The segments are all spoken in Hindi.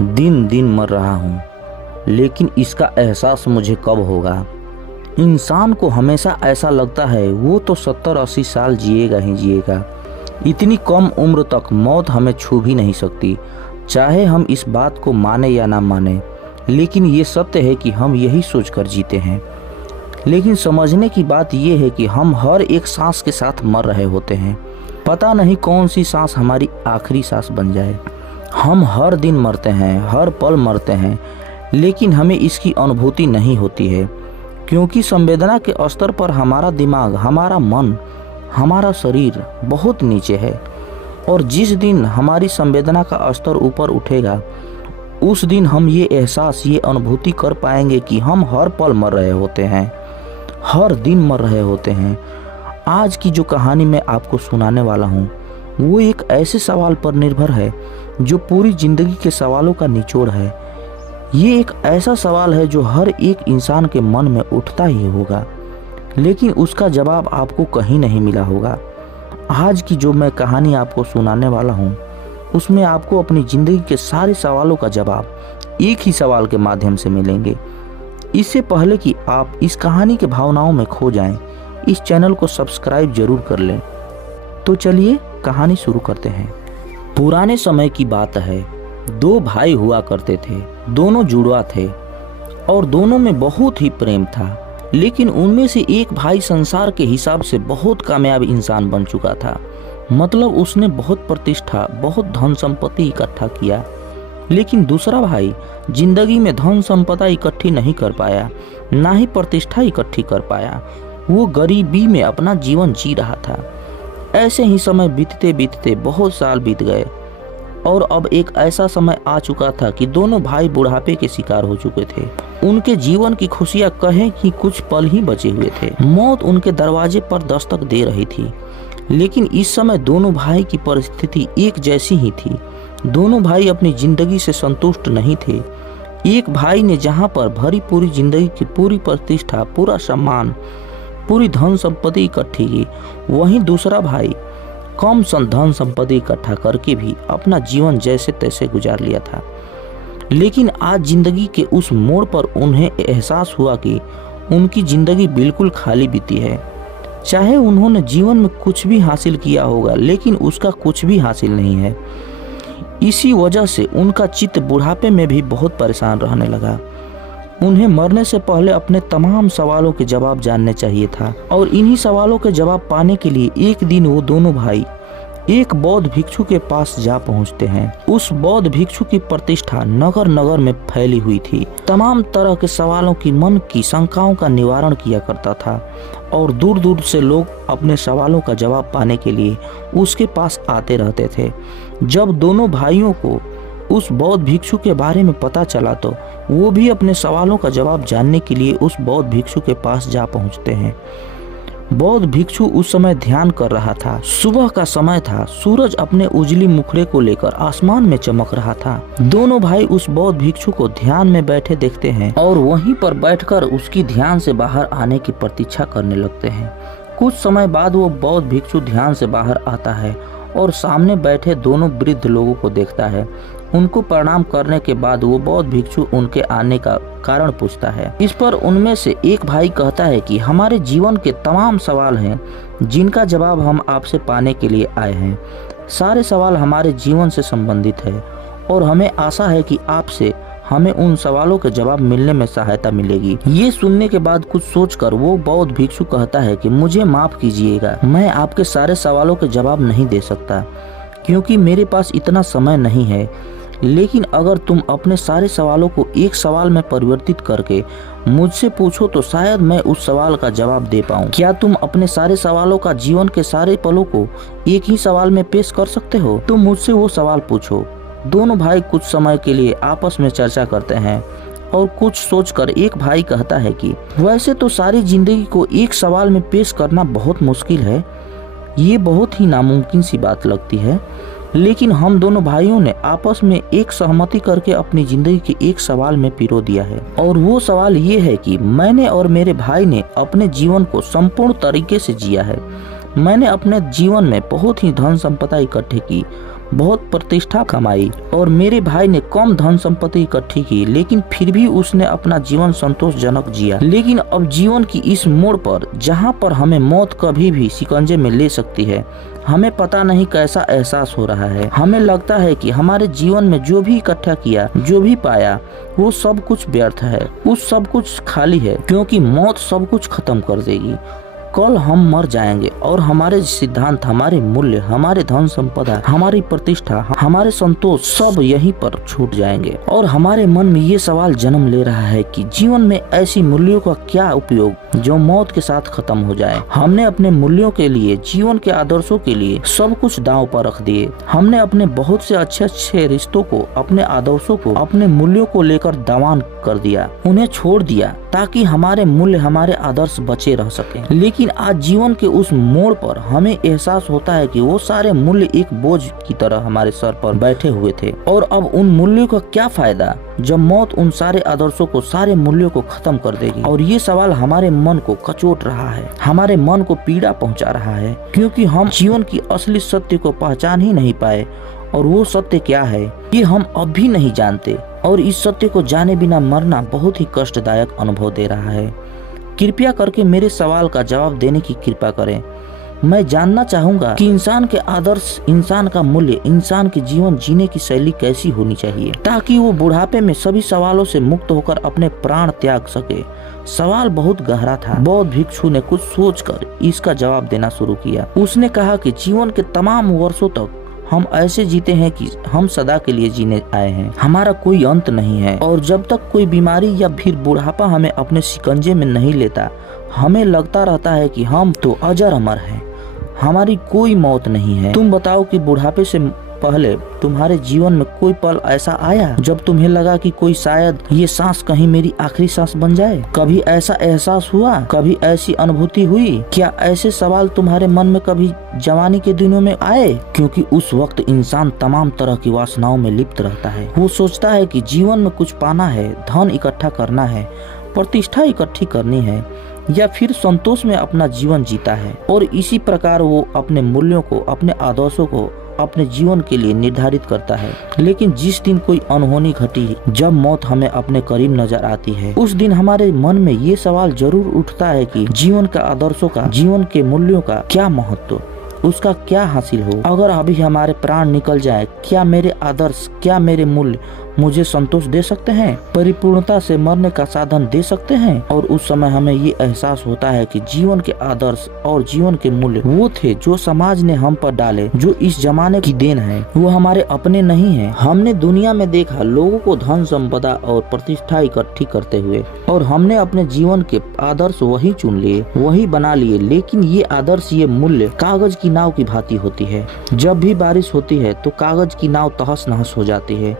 दिन दिन मर रहा हूँ, लेकिन इसका एहसास मुझे कब होगा। इंसान को हमेशा ऐसा लगता है वो तो 70-80 साल जिएगा ही जिएगा। इतनी कम उम्र तक मौत हमें छू भी नहीं सकती, चाहे हम इस बात को माने या ना माने। लेकिन ये सत्य है कि हम यही सोचकर जीते हैं। लेकिन समझने की बात यह है कि हम हर एक सांस के साथ मर रहे होते हैं। पता नहीं कौन सी सांस हमारी आखिरी सांस बन जाए। हम हर दिन मरते हैं, हर पल मरते हैं, लेकिन हमें इसकी अनुभूति नहीं होती है, क्योंकि संवेदना के स्तर पर हमारा दिमाग, हमारा मन, हमारा शरीर बहुत नीचे है। और जिस दिन हमारी संवेदना का स्तर ऊपर उठेगा, उस दिन हम ये एहसास, ये अनुभूति कर पाएंगे कि हम हर पल मर रहे होते हैं, हर दिन मर रहे होते हैं। आज की जो कहानी मैं आपको सुनाने वाला हूँ वो एक ऐसे सवाल पर निर्भर है जो पूरी जिंदगी के सवालों का निचोड़ है। ये एक ऐसा सवाल है जो हर एक इंसान के मन में उठता ही होगा, लेकिन उसका जवाब आपको कहीं नहीं मिला होगा। आज की जो मैं कहानी आपको सुनाने वाला हूँ उसमें आपको अपनी जिंदगी के सारे सवालों का जवाब एक ही सवाल के माध्यम से मिलेंगे। इससे पहले कि आप इस कहानी के भावनाओं में खो जाएं, इस चैनल को सब्सक्राइब जरूर कर लें। तो चलिए कहानी शुरू करते हैं। पुराने समय की बात है। 2 भाई हुआ करते थे। दोनों जुड़वा थे और दोनों में बहुत ही प्रेम था। लेकिन उनमें से एक भाई संसार के हिसाब से बहुत कामयाब इंसान बन चुका था। मतलब उसने बहुत प्रतिष्ठा, बहुत धन संपत्ति इकट्ठा किया। लेकिन दूसरा भाई जिंदगी में धन संपदा इकट्ठी नहीं कर पाया, ना ही प्रतिष्ठा इकट्ठी कर पाया। वो गरीबी में अपना जीवन जी रहा था। ऐसे ही समय बीतते बीतते बहुत साल बीत गए और अब एक ऐसा समय आ चुका था कि दोनों भाई बुढ़ापे के शिकार हो चुके थे। उनके जीवन की खुशियां कहें कि कुछ पल ही बचे हुए थे। मौत उनके दरवाजे पर दस्तक दे रही थी। लेकिन इस समय दोनों भाई की परिस्थिति एक जैसी ही थी। दोनों भाई अपनी जिंदगी से संतुष्ट नहीं थे। एक भाई ने जहां पर भरी पूरी जिंदगी की पूरी प्रतिष्ठा, पूरा सम्मान, पूरी धन संपत्ति इकट्ठी की, वहीं दूसरा भाई कम धन संपत्ति इकट्ठा करके भी अपना जीवन जैसे तैसे गुजार लिया था। लेकिन आज जिंदगी के उस मोड़ पर उन्हें एहसास हुआ कि उनकी जिंदगी बिल्कुल खाली बीती है। चाहे उन्होंने जीवन में कुछ भी हासिल किया होगा, लेकिन उसका कुछ भी हासिल नहीं है। इसी वजह से उनका चित्त बुढ़ापे में भी बहुत परेशान रहने लगा। उन्हें मरने से पहले अपने तमाम सवालों के जवाब जानने चाहिए था। और इन्हीं सवालों के जवाब पाने के लिए एक दिन वो दोनों भाई एक बौद्ध भिक्षु के पास जा पहुंचते हैं। उस बौद्ध भिक्षु की प्रतिष्ठा नगर नगर में फैली हुई थी। तमाम तरह के सवालों की, मन की शंकाओं का निवारण किया करता था और दूर दूर से लोग अपने सवालों का जवाब पाने के लिए उसके पास आते रहते थे। जब दोनों भाइयों को उस बौद्ध भिक्षु के बारे में पता चला तो वो भी अपने सवालों का जवाब जानने के लिए उस बौद्ध भिक्षु के पास जा पहुंचते हैं। बौद्ध भिक्षु उस समय ध्यान कर रहा था। सुबह का समय था। सूरज अपने उजली मुखड़े को लेकर आसमान में चमक रहा था। दोनों भाई उस बौद्ध भिक्षु को ध्यान में बैठे देखते हैं और वहीं पर बैठकर उसकी ध्यान से बाहर आने की प्रतीक्षा करने लगते हैं। कुछ समय बाद वो बौद्ध भिक्षु ध्यान से बाहर आता है और सामने बैठे दोनों वृद्ध लोगों को देखता है। उनको प्रणाम करने के बाद वो बौद्ध भिक्षु उनके आने का कारण पूछता है। इस पर उनमें से एक भाई कहता है कि हमारे जीवन के तमाम सवाल हैं जिनका जवाब हम आपसे पाने के लिए आए हैं। सारे सवाल हमारे जीवन से संबंधित है और हमें आशा है कि आपसे हमें उन सवालों के जवाब मिलने में सहायता मिलेगी। ये सुनने के बाद कुछ सोचकर वो बौद्ध भिक्षु कहता है कि मुझे माफ कीजिएगा, मैं आपके सारे सवालों के जवाब नहीं दे सकता क्योंकि मेरे पास इतना समय नहीं है। लेकिन अगर तुम अपने सारे सवालों को एक सवाल में परिवर्तित करके मुझसे पूछो तो शायद मैं उस सवाल का जवाब दे पाऊँ। क्या तुम अपने सारे सवालों का, जीवन के सारे पलों को एक ही सवाल में पेश कर सकते हो? तुम मुझसे वो सवाल पूछो। दोनों भाई कुछ समय के लिए आपस में चर्चा करते हैं और कुछ सोचकर एक भाई कहता है कि वैसे तो सारी जिंदगी को एक सवाल में पेश करना बहुत मुश्किल है। ये बहुत ही नामुमकिन सी बात लगती है। लेकिन हम दोनों भाइयों ने आपस में एक सहमति करके अपनी जिंदगी के एक सवाल में पिरो दिया है और वो सवाल ये है कि मैंने और मेरे भाई ने अपने जीवन को संपूर्ण तरीके से जिया है। मैंने अपने जीवन में बहुत ही धन संपदा इकट्ठे की, बहुत प्रतिष्ठा कमाई और मेरे भाई ने कम धन संपत्ति इकट्ठी की, लेकिन फिर भी उसने अपना जीवन संतोषजनक जिया। लेकिन अब जीवन की इस मोड़ पर, जहाँ पर हमें मौत कभी भी शिकंजे में ले सकती है, हमें पता नहीं कैसा एहसास हो रहा है। हमें लगता है कि हमारे जीवन में जो भी इकट्ठा किया, जो भी पाया, वो सब कुछ व्यर्थ है, वो सब कुछ खाली है, क्योंकि मौत सब कुछ खत्म कर देगी। कल हम मर जाएंगे और हमारे सिद्धांत, हमारे मूल्य, हमारे धन संपदा, हमारी प्रतिष्ठा, हमारे संतोष सब यहीं पर छूट जाएंगे। और हमारे मन में ये सवाल जन्म ले रहा है कि जीवन में ऐसी मूल्यों का क्या उपयोग जो मौत के साथ खत्म हो जाए। हमने अपने मूल्यों के लिए, जीवन के आदर्शों के लिए सब कुछ दांव पर रख दिए। हमने अपने बहुत से अच्छे रिश्तों को, अपने आदर्शों को, अपने मूल्यों को लेकर दावान कर दिया, उन्हें छोड़ दिया ताकि हमारे मूल्य, हमारे आदर्श बचे रह सके। लेकिन आज जीवन के उस मोड़ पर हमें एहसास होता है कि वो सारे मूल्य एक बोझ की तरह हमारे सर पर बैठे हुए थे। और अब उन मूल्यों का क्या फायदा जब मौत उन सारे आदर्शों को, सारे मूल्यों को खत्म कर देगी। और ये सवाल हमारे मन को कचोट रहा है, हमारे मन को पीड़ा पहुंचा रहा है, क्योंकि हम जीवन की असली सत्य को पहचान ही नहीं पाए। और वो सत्य क्या है ये हम अब भी नहीं जानते, और इस सत्य को जाने बिना मरना बहुत ही कष्टदायक अनुभव दे रहा है। कृपया करके मेरे सवाल का जवाब देने की कृपा करें। मैं जानना चाहूंगा कि इंसान के आदर्श, इंसान का मूल्य, इंसान के जीवन जीने की शैली कैसी होनी चाहिए, ताकि वो बुढ़ापे में सभी सवालों से मुक्त होकर अपने प्राण त्याग सके। सवाल बहुत गहरा था। बौद्ध भिक्षु ने कुछ सोचकर इसका जवाब देना शुरू किया। उसने कहा कि जीवन के तमाम वर्षों तक हम ऐसे जीते हैं कि हम सदा के लिए जीने आए हैं, हमारा कोई अंत नहीं है। और जब तक कोई बीमारी या फिर बुढ़ापा हमें अपने शिकंजे में नहीं लेता, हमें लगता रहता है कि हम तो अजर अमर हैं, हमारी कोई मौत नहीं है। तुम बताओ कि बुढ़ापे से पहले तुम्हारे जीवन में कोई पल ऐसा आया जब तुम्हें लगा कि कोई शायद ये सांस कहीं मेरी आखिरी सांस बन जाए? कभी ऐसा एहसास हुआ? कभी ऐसी अनुभूति हुई? क्या ऐसे सवाल तुम्हारे मन में कभी जवानी के दिनों में आए? क्योंकि उस वक्त इंसान तमाम तरह की वासनाओं में लिप्त रहता है। वो सोचता है कि जीवन में कुछ पाना है, धन इकट्ठा करना है, प्रतिष्ठा इकट्ठी करनी है, या फिर संतोष में अपना जीवन जीता है। और इसी प्रकार वो अपने मूल्यों को, अपने आदर्शों को अपने जीवन के लिए निर्धारित करता है। लेकिन जिस दिन कोई अनहोनी घटी, जब मौत हमें अपने करीब नजर आती है, उस दिन हमारे मन में ये सवाल जरूर उठता है कि जीवन का आदर्शों का, जीवन के मूल्यों का क्या महत्व, उसका क्या हासिल हो। अगर अभी हमारे प्राण निकल जाए, क्या मेरे आदर्श, क्या मेरे मूल्य मुझे संतोष दे सकते हैं, परिपूर्णता से मरने का साधन दे सकते हैं? और उस समय हमें ये एहसास होता है कि जीवन के आदर्श और जीवन के मूल्य वो थे जो समाज ने हम पर डाले, जो इस जमाने की देन है, वो हमारे अपने नहीं है। हमने दुनिया में देखा लोगों को धन संपदा और प्रतिष्ठा इकट्ठी करते हुए, और हमने अपने जीवन के आदर्श वही चुन लिए, वही बना लिए। लेकिन ये आदर्श, ये मूल्य कागज की नाव की भांति होती है। जब भी बारिश होती है तो कागज की नाव तहस नहस हो जाती है।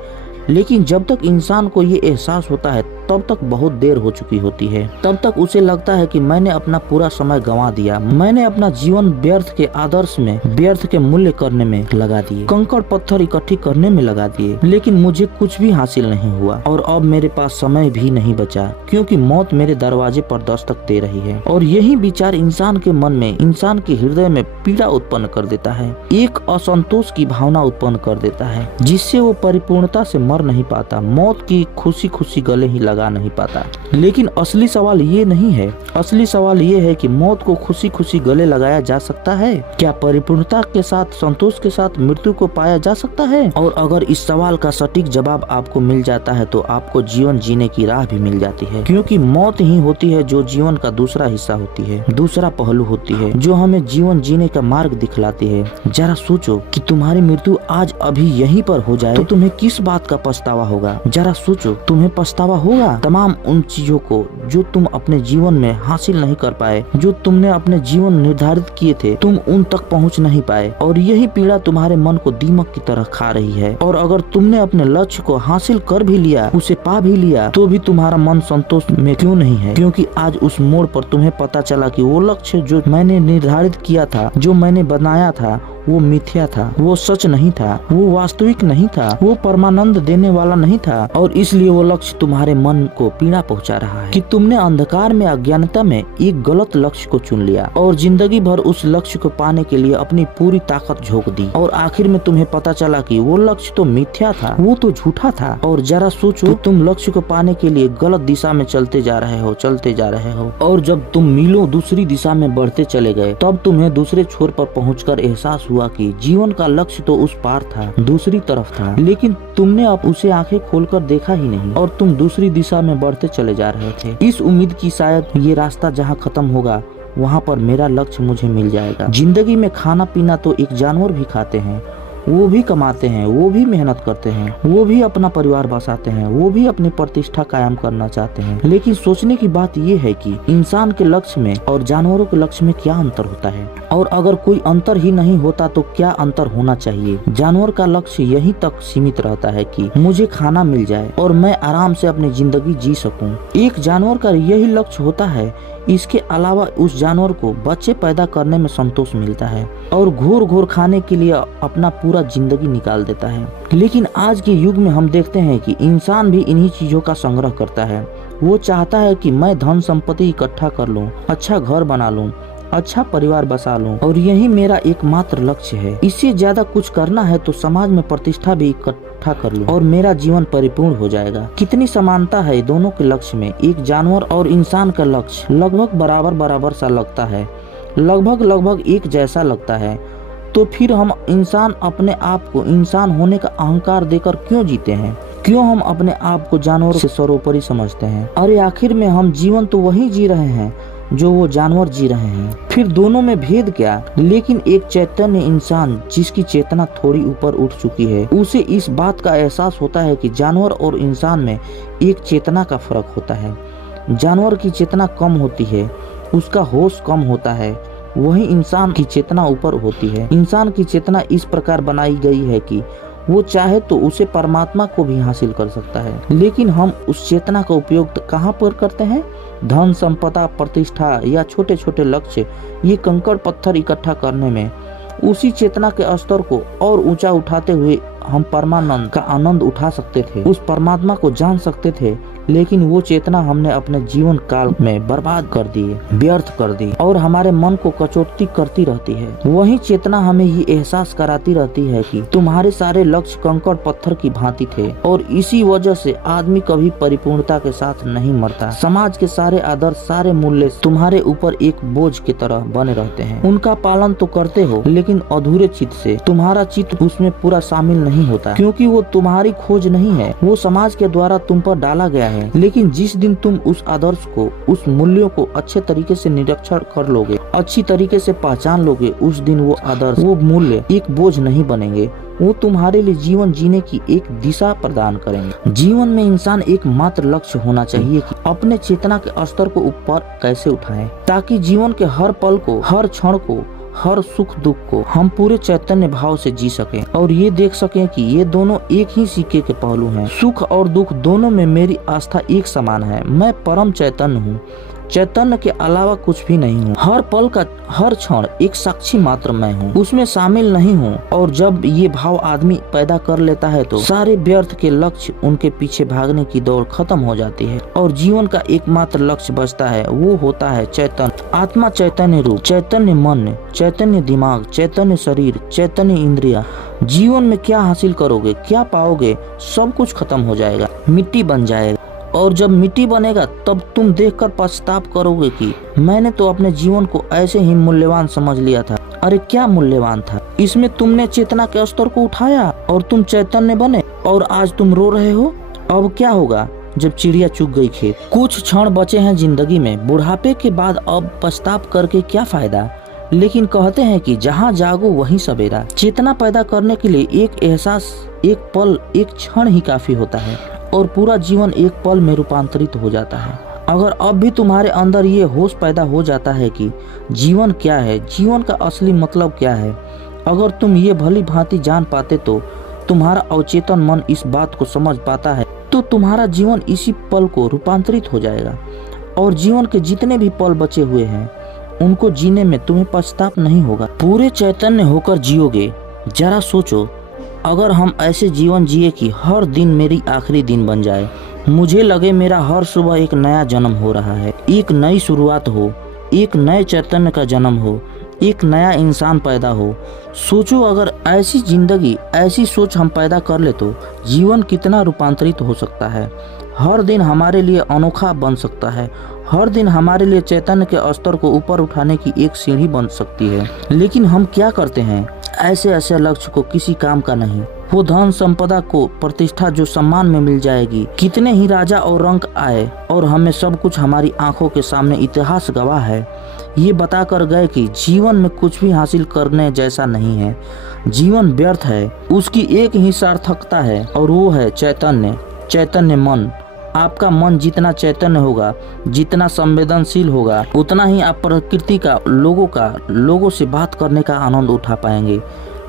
लेकिन जब तक इंसान को ये एहसास होता है तब तक बहुत देर हो चुकी होती है। तब तक उसे लगता है कि मैंने अपना पूरा समय गंवा दिया, मैंने अपना जीवन व्यर्थ के आदर्श में, व्यर्थ के मूल्य करने में लगा दिए, कंकड़ पत्थर इकट्ठी करने में लगा दिए, लेकिन मुझे कुछ भी हासिल नहीं हुआ। और अब मेरे पास समय भी नहीं बचा, क्योंकि मौत मेरे दरवाजे पर दस्तक दे रही है। और यही विचार इंसान के मन में, इंसान के हृदय में पीड़ा उत्पन्न कर देता है, एक असंतोष की भावना उत्पन्न कर देता है, जिससे वो परिपूर्णता से मर नहीं पाता, मौत की खुशी खुशी गले ही लगा नहीं पाता। लेकिन असली सवाल ये नहीं है। असली सवाल ये है कि मौत को खुशी खुशी गले लगाया जा सकता है? क्या परिपूर्णता के साथ, संतोष के साथ मृत्यु को पाया जा सकता है? और अगर इस सवाल का सटीक जवाब आपको मिल जाता है तो आपको जीवन जीने की राह भी मिल जाती है, क्योंकि मौत ही होती है जो जीवन का दूसरा हिस्सा होती है, दूसरा पहलू होती है, जो हमें जीवन जीने का मार्ग दिखलाती है। जरा सोचो कि तुम्हारी मृत्यु आज अभी यहीं पर हो जाए तो तुम्हें किस बात का पछतावा होगा? जरा सोचो, तुम्हें पछतावा होगा तमाम उन चीजों को जो तुम अपने जीवन में हासिल नहीं कर पाए, जो तुमने अपने जीवन निर्धारित किए थे, तुम उन तक पहुंच नहीं पाए। और यही पीड़ा तुम्हारे मन को दीमक की तरह खा रही है। और अगर तुमने अपने लक्ष्य को हासिल कर भी लिया, उसे पा भी लिया, तो भी तुम्हारा मन संतोष में क्यों नहीं है? क्योंकि आज उस मोड़ पर तुम्हें पता चला कि वो लक्ष्य जो मैंने निर्धारित किया था, जो मैंने बनाया था, वो मिथ्या था, वो सच नहीं था, वो वास्तविक नहीं था, वो परमानंद देने वाला नहीं था। और इसलिए वो लक्ष्य तुम्हारे मन को पीड़ा पहुंचा रहा है कि तुमने अंधकार में, अज्ञानता में एक गलत लक्ष्य को चुन लिया और जिंदगी भर उस लक्ष्य को पाने के लिए अपनी पूरी ताकत झोंक दी। और आखिर में तुम्हें पता चला कि वो लक्ष्य तो मिथ्या था, वो तो झूठा था। और जरा सोचो, तुम लक्ष्य को पाने के लिए गलत दिशा में चलते जा रहे हो। और जब तुम मीलों दूसरी दिशा में बढ़ते चले गए, तब तुम्हें दूसरे छोर पर पहुंचकर एहसास हुआ कि जीवन का लक्ष्य तो उस पार था, दूसरी तरफ था, लेकिन तुमने अब उसे आंखें खोलकर देखा ही नहीं और तुम दूसरी दिशा में बढ़ते चले जा रहे थे, इस उम्मीद की शायद ये रास्ता जहाँ खत्म होगा वहाँ पर मेरा लक्ष्य मुझे मिल जाएगा। जिंदगी में खाना पीना तो एक जानवर भी खाते हैं, वो भी कमाते हैं, वो भी मेहनत करते हैं, वो भी अपना परिवार बसाते हैं, वो भी अपनी प्रतिष्ठा कायम करना चाहते हैं। लेकिन सोचने की बात ये है कि इंसान के लक्ष्य में और जानवरों के लक्ष्य में क्या अंतर होता है, और अगर कोई अंतर ही नहीं होता तो क्या अंतर होना चाहिए। जानवर का लक्ष्य यहीं तक सीमित रहता है कि मुझे खाना मिल जाए और मैं आराम से अपनी जिंदगी जी सकूं। एक जानवर का यही लक्ष्य होता है। इसके अलावा उस जानवर को बच्चे पैदा करने में संतोष मिलता है और घोर घोर खाने के लिए अपना पूरा जिंदगी निकाल देता है। लेकिन आज के युग में हम देखते हैं कि इंसान भी इन्हीं चीजों का संग्रह करता है। वो चाहता है कि मैं धन संपत्ति इकट्ठा कर लूं, अच्छा घर बना लूं, अच्छा परिवार बसा लूं और यही मेरा एकमात्र लक्ष्य है। इससे ज्यादा कुछ करना है तो समाज में प्रतिष्ठा भी इकट्ठा कर लूं और मेरा जीवन परिपूर्ण हो जाएगा। कितनी समानता है दोनों के लक्ष्य में। एक जानवर और इंसान का लक्ष्य लगभग बराबर सा लगता है, लगभग एक जैसा लगता है। तो फिर हम इंसान अपने आप को इंसान होने का अहंकार देकर क्यों जीते हैं? क्यों हम अपने आप को जानवर से सर्वोपरि समझते हैं? अरे आखिर में हम जीवन तो वही जी रहे हैं जो वो जानवर जी रहे हैं। फिर दोनों में भेद क्या? लेकिन एक चैतन्य इंसान जिसकी चेतना थोड़ी ऊपर उठ चुकी है, उसे इस बात का एहसास होता है कि जानवर और इंसान में एक चेतना का फर्क होता है। जानवर की चेतना कम होती है, उसका होश कम होता है, वही इंसान की चेतना ऊपर होती है। इंसान की चेतना इस प्रकार बनाई गई है कि वो चाहे तो उसे परमात्मा को भी हासिल कर सकता है। लेकिन हम उस चेतना का उपयोग कहाँ पर करते हैं? धन संपदा, प्रतिष्ठा या छोटे छोटे लक्ष्य, ये कंकड़ पत्थर इकट्ठा करने में। उसी चेतना के स्तर को और ऊंचा उठाते हुए हम परमानंद का आनंद उठा सकते थे, उस परमात्मा को जान सकते थे। लेकिन वो चेतना हमने अपने जीवन काल में बर्बाद कर दी, व्यर्थ कर दी और हमारे मन को कचोटती करती रहती है। वही चेतना हमें ये एहसास कराती रहती है कि तुम्हारे सारे लक्ष्य कंकड़ पत्थर की भांति थे और इसी वजह से आदमी कभी परिपूर्णता के साथ नहीं मरता। समाज के सारे आदर्श, सारे मूल्य तुम्हारे ऊपर एक बोझ की तरह बने रहते हैं। उनका पालन तो करते हो लेकिन अधूरे चित्त से। तुम्हारा चित्त उसमें पूरा शामिल नहीं होता क्योंकि वो तुम्हारी खोज नहीं है, वो समाज के द्वारा तुम पर डाला गया है। लेकिन जिस दिन तुम उस आदर्श को, उस मूल्यों को अच्छे तरीके से निरीक्षण कर लोगे, अच्छी तरीके से पहचान लोगे, उस दिन वो आदर्श, वो मूल्य एक बोझ नहीं बनेंगे। वो तुम्हारे लिए जीवन जीने की एक दिशा प्रदान करेंगे। जीवन में इंसान एक मात्र लक्ष्य होना चाहिए कि अपने चेतना के स्तर को ऊपर कैसे उठाएं, ताकि जीवन के हर पल को, हर क्षण को, हर सुख दुख को हम पूरे चैतन्य भाव से जी सकें और ये देख सकें कि ये दोनों एक ही सिक्के के पहलू हैं। सुख और दुख दोनों में मेरी आस्था एक समान है। मैं परम चैतन्य हूँ, चैतन्य के अलावा कुछ भी नहीं हूँ। हर पल का हर क्षण एक साक्षी मात्र मैं हूँ, उसमें शामिल नहीं हूँ। और जब ये भाव आदमी पैदा कर लेता है तो सारे व्यर्थ के लक्ष्य, उनके पीछे भागने की दौड़ खत्म हो जाती है और जीवन का एकमात्र लक्ष्य बचता है। वो होता है चैतन्य आत्मा, चैतन्य रूप, चैतन्य मन, चैतन्य दिमाग, चैतन्य शरीर, चैतन्य इंद्रिया। जीवन में क्या हासिल करोगे, क्या पाओगे, सब कुछ खत्म हो जाएगा, मिट्टी बन जाएगा। और जब मिट्टी बनेगा तब तुम देखकर पछतावा करोगे कि मैंने तो अपने जीवन को ऐसे ही मूल्यवान समझ लिया था। अरे क्या मूल्यवान था इसमें? तुमने चेतना के स्तर को उठाया और तुम चैतन्य बने और आज तुम रो रहे हो। अब क्या होगा जब चिड़िया चुग गई खेत? कुछ क्षण बचे हैं जिंदगी में, बुढ़ापे के बाद अब पछतावा करके क्या फायदा? लेकिन कहते हैं कि जहाँ जागो वहीं सवेरा। चेतना पैदा करने के लिए एक एहसास, एक पल, एक क्षण ही काफी होता है और पूरा जीवन एक पल में रूपांतरित हो जाता है। अगर अब भी तुम्हारे अंदर ये होश पैदा हो जाता है कि जीवन क्या है, जीवन का असली मतलब क्या है, अगर तुम ये भली भांति जान पाते तो तुम्हारा अवचेतन मन इस बात को समझ पाता है तो तुम्हारा जीवन इसी पल को रूपांतरित हो जाएगा और जीवन के जितने भी पल बचे हुए हैं उनको जीने में तुम्हें पछताप नहीं होगा। पूरे चैतन्य होकर जियोगे। जरा सोचो, अगर हम ऐसे जीवन जिए कि हर दिन मेरी आखिरी दिन बन जाए, मुझे लगे मेरा हर सुबह एक नया जन्म हो रहा है, एक नई शुरुआत हो, एक नए चैतन्य का जन्म हो, एक नया इंसान पैदा हो। सोचो, अगर ऐसी जिंदगी, ऐसी सोच हम पैदा कर ले तो जीवन कितना रूपांतरित हो सकता है। हर दिन हमारे लिए अनोखा बन सकता है। हर दिन हमारे लिए चैतन्य के स्तर को ऊपर उठाने की एक सीढ़ी बन सकती है। लेकिन हम क्या करते हैं? ऐसे लक्ष्य को किसी काम का नहीं, वो धन संपदा को, प्रतिष्ठा जो सम्मान में मिल जाएगी। कितने ही राजा और रंक आए और हमें सब कुछ हमारी आंखों के सामने इतिहास गवाह है, ये बताकर गए कि जीवन में कुछ भी हासिल करने जैसा नहीं है। जीवन व्यर्थ है, उसकी एक ही सार्थकता है और वो है चैतन्य। चैतन्य मन। आपका मन जितना चैतन्य होगा, जितना संवेदनशील होगा, उतना ही आप प्रकृति का, लोगों से बात करने का आनंद उठा पाएंगे।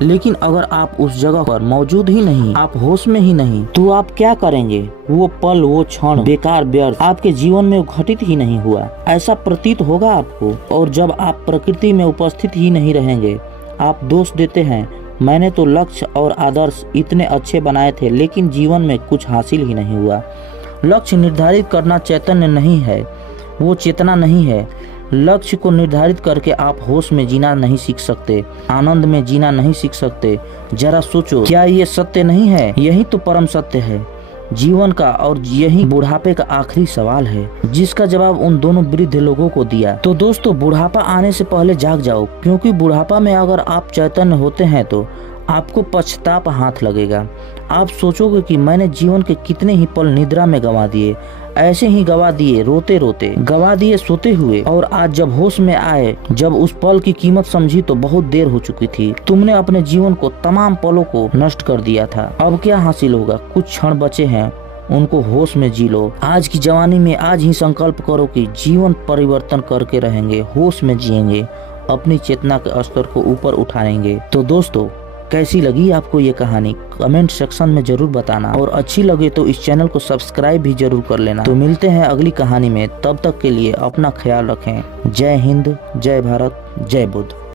लेकिन अगर आप उस जगह पर मौजूद ही नहीं, आप होश में ही नहीं, तो आप क्या करेंगे? वो पल, वो क्षण बेकार, व्यर्थ, आपके जीवन में घटित ही नहीं हुआ, ऐसा प्रतीत होगा आपको। और जब आप प्रकृति में उपस्थित ही नहीं रहेंगे, आप दोष देते हैं, मैंने तो लक्ष्य और आदर्श इतने अच्छे बनाए थे, लेकिन जीवन में कुछ हासिल ही नहीं हुआ। लक्ष्य निर्धारित करना चैतन्य नहीं है, वो चेतना नहीं है। लक्ष्य को निर्धारित करके आप होश में जीना नहीं सीख सकते, आनंद में जीना नहीं सीख सकते। जरा सोचो, क्या ये सत्य नहीं है? यही तो परम सत्य है जीवन का, और यही बुढ़ापे का आखिरी सवाल है, जिसका जवाब उन दोनों वृद्ध लोगों को दिया। तो दोस्तों, बुढ़ापा आने से पहले जाग जाओ, क्योंकि बुढ़ापा में अगर आप चैतन्य होते हैं तो आपको पछताप हाथ लगेगा। आप सोचोगे कि मैंने जीवन के कितने ही पल निद्रा में गंवा दिए, ऐसे ही गंवा दिए, रोते रोते गंवा दिए, सोते हुए। और आज जब होश में आए, जब उस पल की कीमत समझी तो बहुत देर हो चुकी थी। तुमने अपने जीवन को, तमाम पलों को नष्ट कर दिया था। अब क्या हासिल होगा? कुछ क्षण बचे हैं, उनको होश में जी लो। आज की जवानी में आज ही संकल्प करो कि जीवन परिवर्तन करके रहेंगे, होश में जिएंगे, अपनी चेतना के स्तर को ऊपर उठाएंगे। तो दोस्तों, कैसी लगी आपको ये कहानी? कमेंट सेक्शन में जरूर बताना, और अच्छी लगे तो इस चैनल को सब्सक्राइब भी जरूर कर लेना। तो मिलते हैं अगली कहानी में, तब तक के लिए अपना ख्याल रखें। जय हिंद, जय भारत, जय बुद्ध।